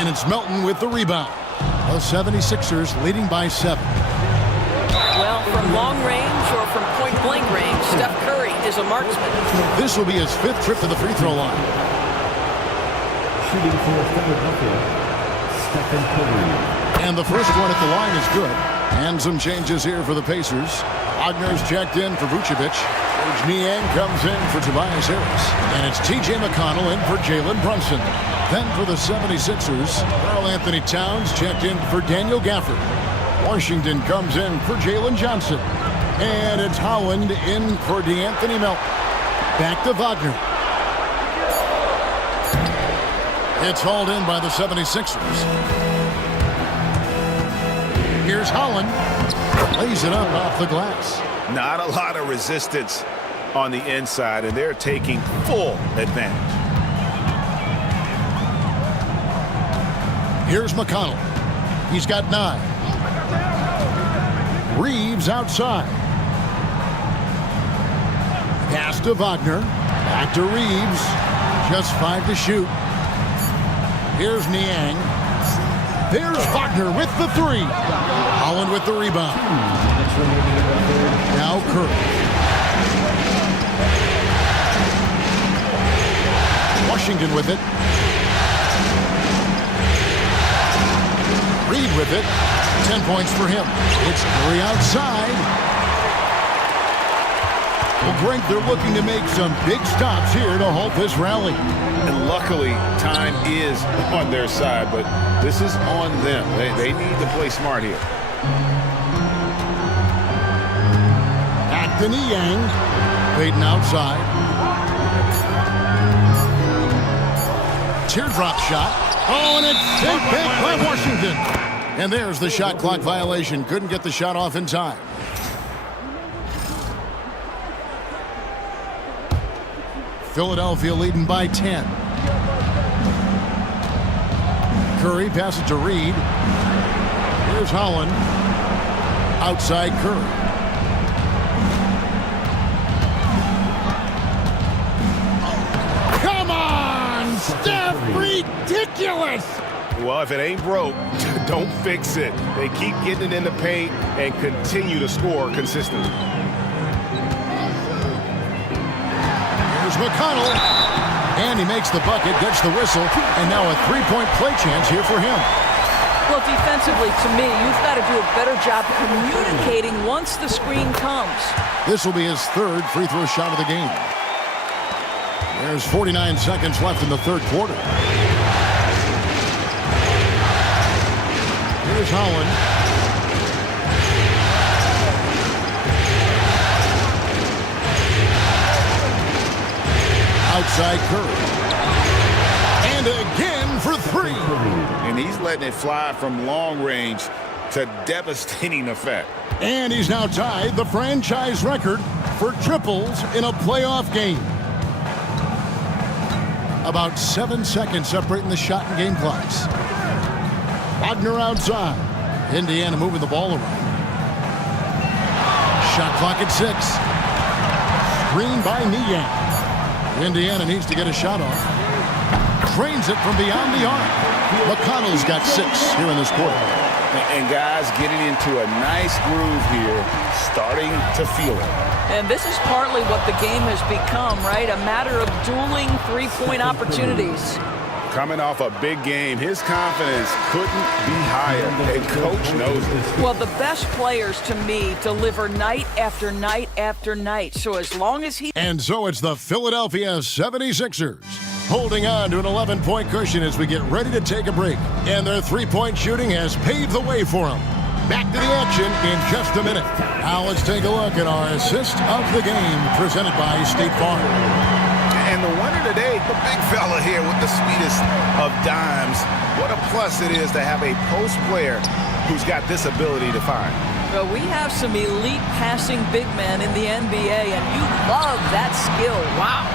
And it's Melton with the rebound. The 76ers leading by 7. Well, from long range or from point-blank range, Steph Curry is a marksman. This will be his 5th trip to the free throw line. Shooting for Philadelphia, Stephen Curry. And the first one at the line is good. And some changes here for the Pacers. Wagner's checked in for Vucevic. Niang comes in for Tobias Harris. And it's T.J. McConnell in for Jalen Brunson. Then for the 76ers, Karl Anthony Towns checked in for Daniel Gafford. Washington comes in for Jalen Johnson. And it's Howland in for DeAnthony Melton. Back to Wagner. It's hauled in by the 76ers. Here's Holland. Lays it up off the glass. Not a lot of resistance on the inside, and they're taking full advantage. Here's McConnell. He's got 9. Reeves outside. Pass to Wagner. Back to Reeves. Just 5 to shoot. Here's Niang. There's Wagner with the 3. Holland with the rebound. Now Curry. Washington with it. Reed with it. 10 points for him. It's Curry outside. Well, Greg, they're looking to make some big stops here to halt this rally. And luckily, time is on their side, but this is on them. They need to play smart here. Back to Niang. Payton outside. Teardrop shot. Oh, and it's picked by Washington. And there's the shot clock violation. Couldn't get the shot off in time. Philadelphia leading by 10. Curry passes to Reed. Here's Holland. Outside Curry. Come on, Steph! Ridiculous! Well, if it ain't broke, don't fix it. They keep getting it in the paint and continue to score consistently. Here's McConnell. And he makes the bucket, gets the whistle, and now a 3-point play chance here for him. Well, defensively, to me, you've got to do a better job communicating once the screen comes. This will be his 3rd free throw shot of the game. There's 49 seconds left in the 3rd quarter. Here's Holland. Outside Curry. And again for 3. And he's letting it fly from long range to devastating effect. And he's now tied the franchise record for triples in a playoff game. About 7 seconds separating the shot and game clocks. Wagner outside. Indiana moving the ball around. Shot clock at 6. Screen by Niang. Indiana needs to get a shot off. Trains it from beyond the arc. McConnell's got 6 here in this quarter. And guys getting into a nice groove here, starting to feel it. And this is partly what the game has become, right? A matter of dueling three-point opportunities. Coming off a big game, his confidence couldn't be higher, and Coach knows it. Well, the best players, to me, deliver night after night after night. So as long as he... And so it's the Philadelphia 76ers holding on to an 11-point cushion as we get ready to take a break. And their three-point shooting has paved the way for them. Back to the action in just a minute. Now let's take a look at our assist of the game presented by State Farm. And the winner today, the big fella here with the sweetest of dimes. What a plus it is to have a post player who's got this ability to find. Well, we have some elite passing big men in the NBA, and you love that skill. Wow.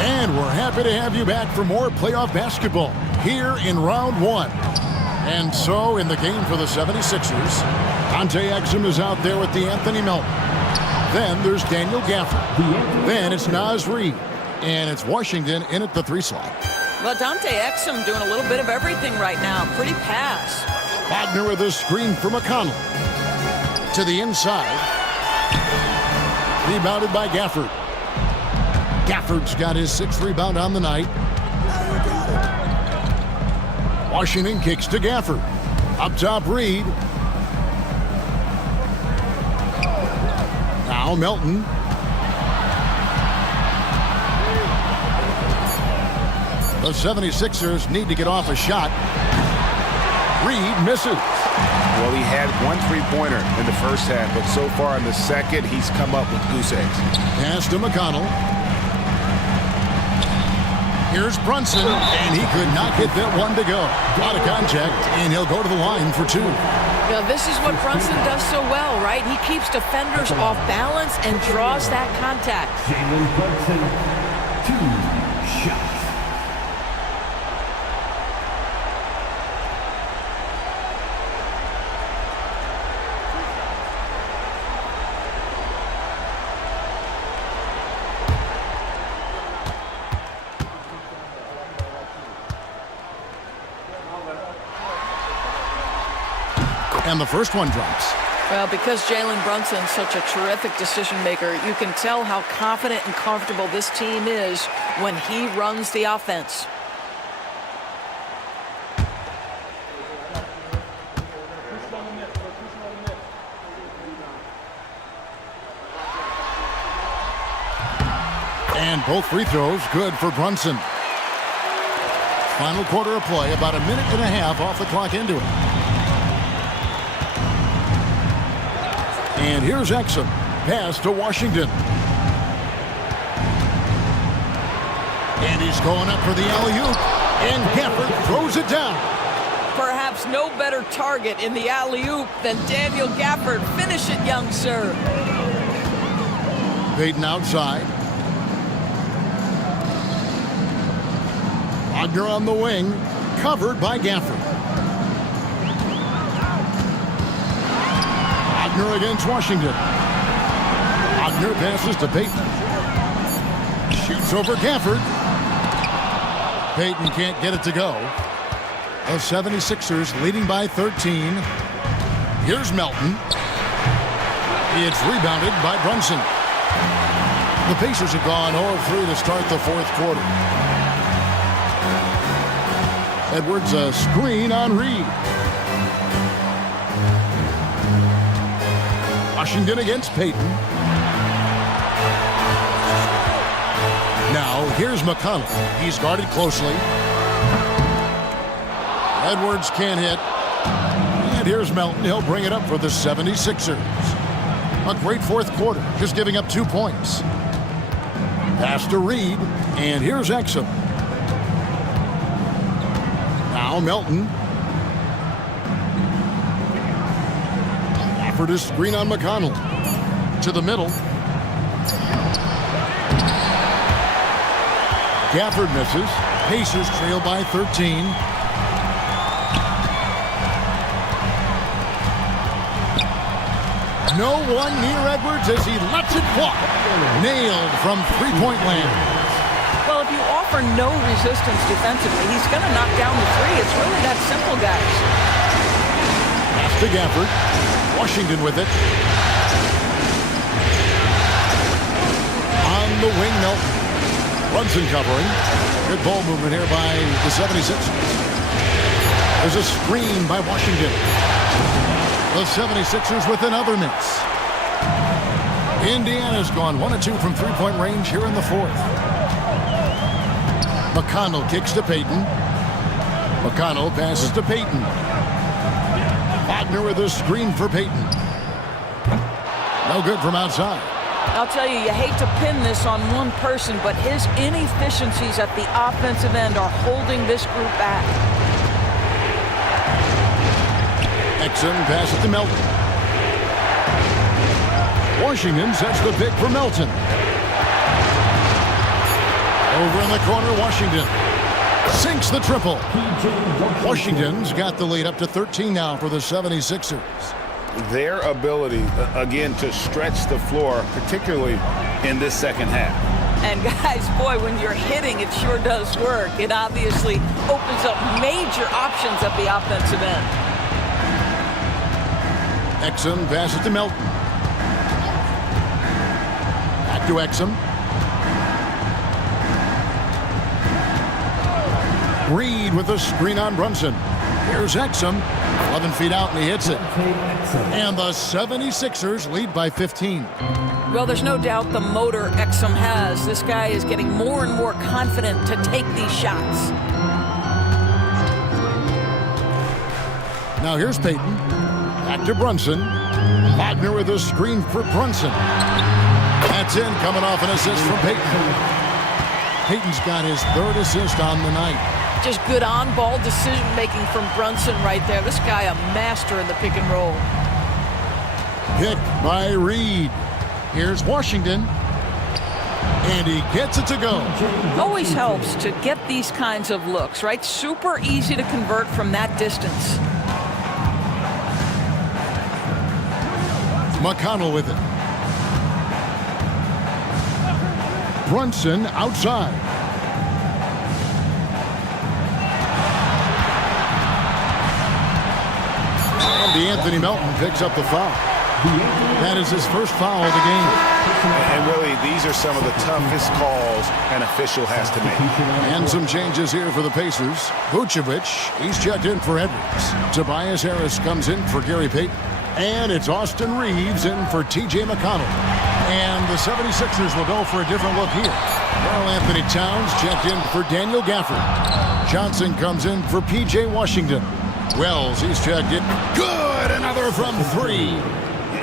And we're happy to have you back for more playoff basketball here in round 1. And so in the game for the 76ers, Dante Exum is out there with the Anthony Melton. Then there's Daniel Gafford. Then it's Naz Reid. And it's Washington in at the 3 slot. Well, Dante Exum doing a little bit of everything right now. Pretty pass. Wagner with a screen for McConnell. To the inside. Rebounded by Gafford. Gafford's got his 6th rebound on the night. Washington kicks to Gafford. Up top, Reid. Now Melton. The 76ers need to get off a shot. Reid misses. Well, he had 1 3-pointer in the first half, but so far in the second, he's come up with goose eggs. Pass to McConnell. Here's Brunson, and he could not get that one to go. Out of contact, and he'll go to the line for 2. Now, this is what Brunson does so well, right? He keeps defenders off balance and draws that contact. Jalen Brunson, 2 shots. And the first one drops. Well, because Jalen Brunson's such a terrific decision maker, you can tell how confident and comfortable this team is when he runs the offense. And both free throws good for Brunson. Final quarter of play, about a minute and a half off the clock into it. And here's Exum. Pass to Washington. And he's going up for the alley-oop. And Gafford throws it down. Perhaps no better target in the alley-oop than Daniel Gafford. Finish it, young sir. Payton outside. Wagner on the wing. Covered by Gafford. Wagner against Washington. Wagner passes to Payton. Shoots over Gafford. Payton can't get it to go. The 76ers leading by 13. Here's Melton. It's rebounded by Brunson. The Pacers have gone 0-3 to start the 4th quarter. Edwards a screen on Reid. Washington against Payton. Now, here's McConnell. He's guarded closely. Edwards can't hit. And here's Melton. He'll bring it up for the 76ers. A great 4th quarter, just giving up 2 points. Pass to Reid. And here's Exum. Now Melton. Gafford is screen on McConnell. To the middle. Gafford misses. Pacers trail by 13. No one near Edwards as he lets it fly. Nailed from three-point land. Well, if you offer no resistance defensively, he's going to knock down the three. It's really that simple, guys. Pass to Gafford. Washington with it. On the wing, Melton. Brunson covering. Good ball movement here by the 76ers. There's a screen by Washington. The 76ers with another miss. Indiana's gone 1 of 2 from three-point range here in the fourth. McConnell kicks to Payton. McConnell passes to Payton. Wagner with a screen for Payton. No good from outside. I'll tell you, you hate to pin this on one person, but his inefficiencies at the offensive end are holding this group back. Exum passes to Melton. Washington sets the pick for Melton. Over in the corner, Washington sinks the triple. Washington's got the lead up to 13 now for the 76ers. Their ability, again, to stretch the floor, particularly in this second half. And guys, boy, when you're hitting, it sure does work. It obviously opens up major options at the offensive end. Exum passes to Melton. Back to Exum. Reed with a screen on Brunson. Here's Exum. 11 feet out, and he hits it. And the 76ers lead by 15. Well, there's no doubt the motor Exum has. This guy is getting more and more confident to take these shots. Now here's Payton. Back to Brunson. Wagner with a screen for Brunson. That's in, coming off an assist from Payton. Payton's got his third assist on the night. Just good on-ball decision-making from Brunson right there. This guy a master in the pick and roll. Picked by Reed. Here's Washington. And he gets it to go. Always helps to get these kinds of looks, right? Super easy to convert from that distance. McConnell with it. Brunson outside. And Anthony Melton picks up the foul. That is his first foul of the game. And really, these are some of the toughest calls an official has to make. And some changes here for the Pacers. Vucevic, he's checked in for Edwards. Tobias Harris comes in for Gary Payton. And it's Austin Reeves in for T.J. McConnell. And the 76ers will go for a different look here. Karl Anthony Towns checked in for Daniel Gafford. Johnson comes in for P.J. Washington. Wells, he's checked in. Good! Another from three.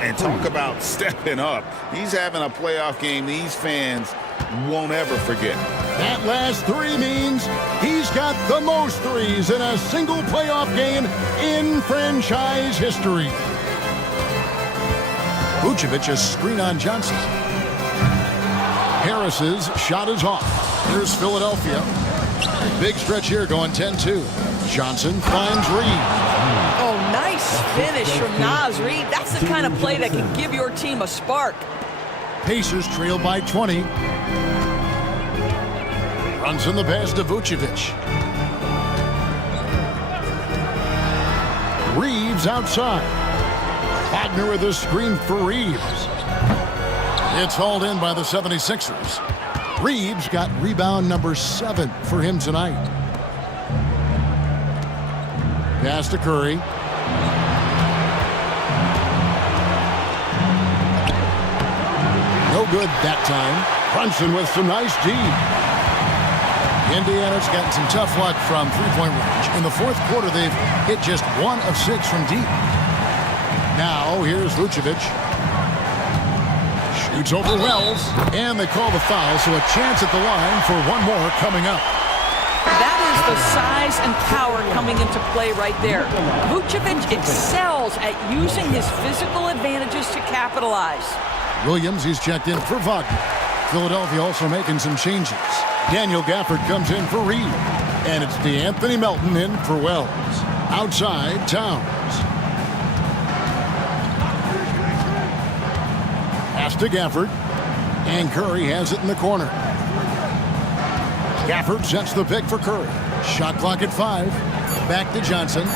And talk about stepping up. He's having a playoff game these fans won't ever forget. That last three means he's got the most threes in a single playoff game in franchise history. Vucevic a screen on Johnson. Harris's shot is off. Here's Philadelphia. Big stretch here going 10-2. Johnson finds Reed. Oh, nice finish from Naz Reed. That's the kind of play that can give your team a spark. Pacers trail by 20. Runs in the pass to Vucevic. Reeves outside. Wagner with a screen for Reeves. It's hauled in by the 76ers. Reeves got rebound number 7 for him tonight. Pass to Curry. No good that time. Brunson with some nice D. Indiana's gotten some tough luck from three-point range. In the fourth quarter, they've hit just 1 of 6 from deep. Now, here's Vucevic. Shoots over Wells, and they call the foul, so a chance at the line for one more coming up. That is The size and power coming into play right there. Vucevic excels at using his physical advantages to capitalize. Williams, he's checked in for Wagner. Philadelphia also making some changes. Daniel Gafford comes in for Reed. And it's DeAnthony Melton in for Wells. Outside, Towns. Pass to Gafford. And Curry has it in the corner. Gafford sets the pick for Curry. Shot clock at 5. Back to Johnson.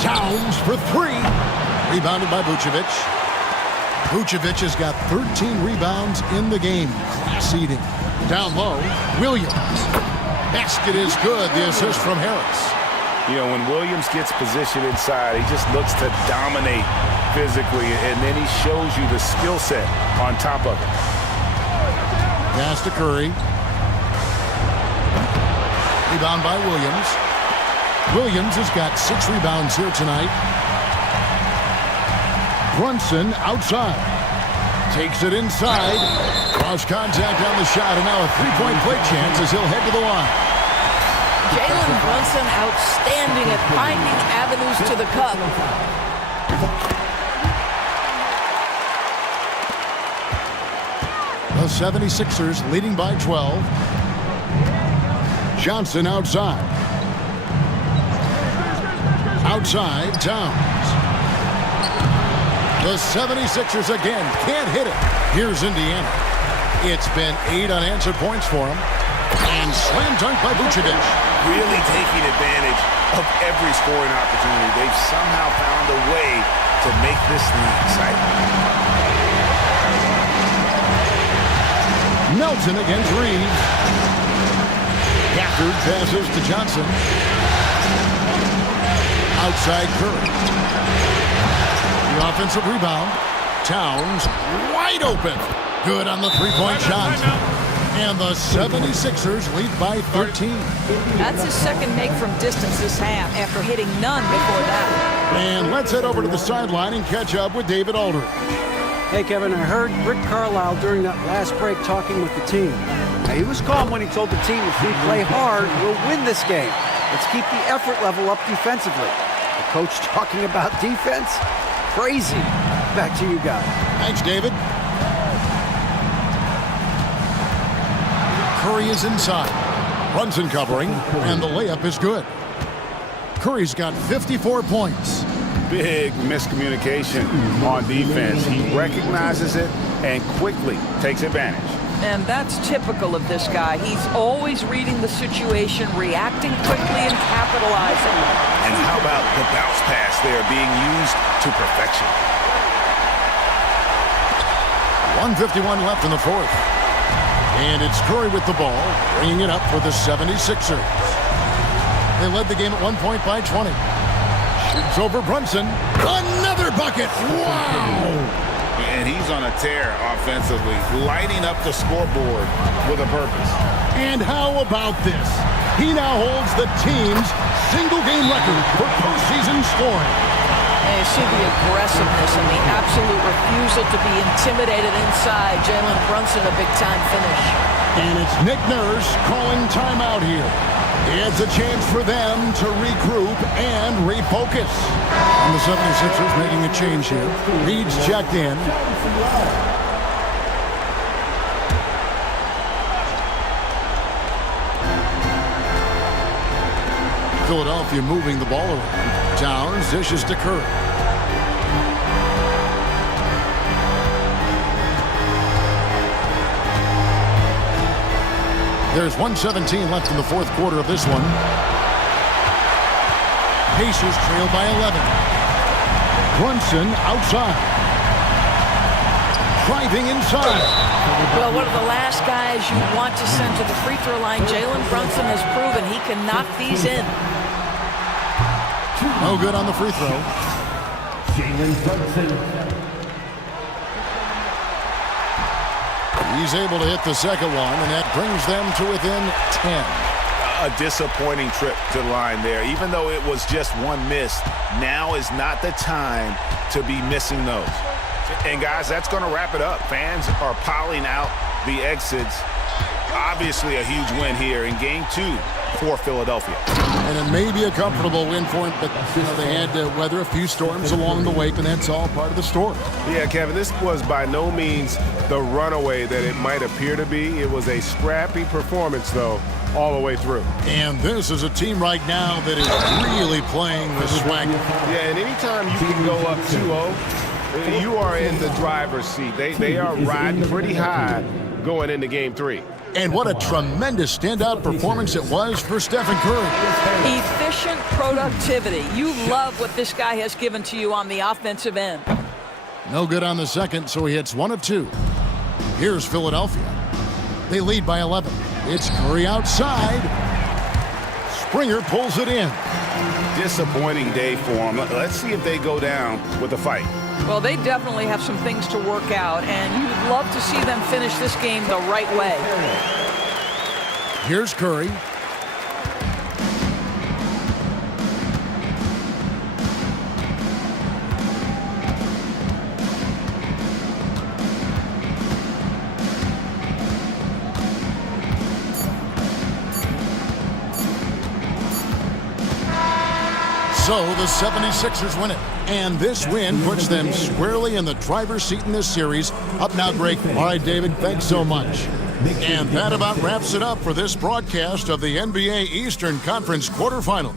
Towns for 3. Rebounded by Vucevic. Vucevic has got 13 rebounds in the game. Class eating. Down low, Williams. Basket is good. The assist from Harris. You know, when Williams gets positioned inside, he just looks to dominate physically, and then he shows you the skill set on top of it. Pass to Curry. Rebound by Williams. Williams has got 6 rebounds here tonight. Brunson outside. Takes it inside. Cross contact on the shot, and now a three-point play chance as he'll head to the line. Jalen Brunson outstanding at finding avenues to the cup. The 76ers leading by 12. Johnson outside. Outside, Towns. The 76ers again can't hit it. Here's Indiana. It's been 8 unanswered points for him. And slam dunk by Vucevic. Really taking advantage of every scoring opportunity. They've somehow found a way to make this thing exciting. Melton against Reeves. Gafford passes to Johnson. Outside Curry. The offensive rebound. Towns wide open. Good on the three-point shot. And the 76ers lead by 13. That's his second make from distance this half after hitting none before that. And let's head over to the sideline and catch up with David Aldridge. Hey, Kevin, I heard Rick Carlisle during that last break talking with the team. Now, he was calm when he told the team, if we play hard, we'll win this game. Let's keep the effort level up defensively. The coach talking about defense? Crazy. Back to you guys. Thanks, David. Curry is inside. Brunson covering, and the layup is good. Curry's got 54 points. Big miscommunication on defense. He recognizes it and quickly takes advantage. And that's typical of this guy. He's always reading the situation, reacting quickly, and capitalizing. And how about the bounce pass there being used to perfection? 1:51 left in the fourth. And it's Curry with the ball, bringing it up for the 76ers. They led the game at 1 point by 20. Shoots over Brunson. Another bucket. Wow. And he's on a tear offensively, lighting up the scoreboard with a purpose. And how about this? He now holds the team's single-game record for postseason scoring. And you see the aggressiveness and the absolute refusal to be intimidated inside. Jalen Brunson, a big-time finish. And it's Nick Nurse calling timeout here. It's a chance for them to regroup and refocus. And the 76ers making a change here. Reed's checked in. Philadelphia moving the ball around. Towns dishes to Curry. There's 1:17 left in the fourth quarter of this one. Pacers trail by 11. Brunson outside. Driving inside. Well, one of the last guys you want to send to the free throw line, Jalen Brunson has proven he can knock these in. No good on the free throw. Jalen Brunson. He's able to hit the second one, and that brings them to within 10. A disappointing trip to the line there. Even though it was just one miss, now is not the time to be missing those. And guys, that's going to wrap it up. Fans are piling out the exits Obviously a huge win here in Game 2 for Philadelphia. And it may be a comfortable win for him, but they had to weather a few storms along the way, and that's all part of the story. Yeah, Kevin, this was by no means the runaway that it might appear to be. It was a scrappy performance, though, all the way through. And this is a team right now that is really playing the swag. Yeah, and anytime you can go up 2-0, you are in the driver's seat. They are riding pretty high going into Game 3. And what a tremendous standout performance it was for Stephen Curry. Efficient productivity. You love what this guy has given to you on the offensive end. No good on the second, so he hits 1 of 2. Here's Philadelphia. They lead by 11. It's Curry outside. Springer pulls it in. Disappointing day for them. Let's see if they go down with a fight. Well, they definitely have some things to work out, and you'd love to see them finish this game the right way. Here's Curry. So the 76ers win it. And this win puts them squarely in the driver's seat in this series. Up now, Greg. All right, David, thanks so much. And that about wraps it up for this broadcast of the NBA Eastern Conference quarterfinal.